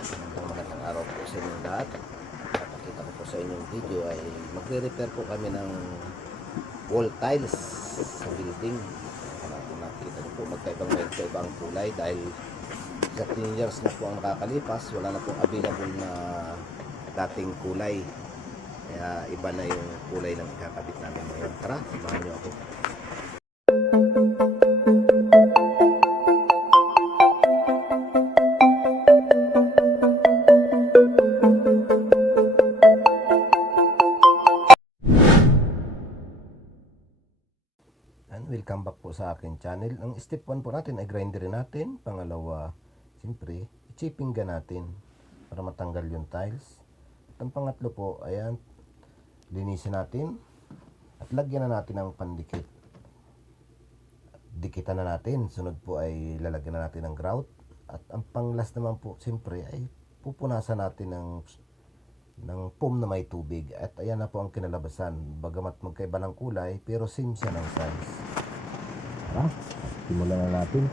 Magandang araw po sa inyong lahat. Napakita ko po sa inyong video ay magre-repair po kami ng wall tiles sa building. Nakita niyo po magkaibang kulay dahil 13 years na po ang nakakalipas, wala na pong available na dating kulay. Kaya iba na yung kulay ng ikakabit namin ngayon. Tara, samahan niyo ako. Welcome back po sa akin channel. Ang step 1 po natin ay grinderin natin. Pangalawa, siyempre, i-chipping natin para matanggal yung tiles. At ang pangatlo po, ayan, linisin natin at lagyan na natin ng pandikit. Dikitan na natin. Sunod po ay lalagyan na natin ng grout. At ang panglas naman po, siyempre, ay pupunasan natin ng foam na may tubig. At ayan na po ang kinalabasan. Bagamat magkaiba ng kulay, pero same siya ng size. Simulan na natin.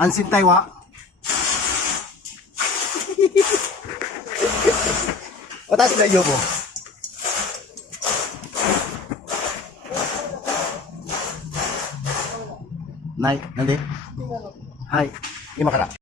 Ansin tayo wa. Otas na iyo mo. Nay, nanti. Hai, ima ka na.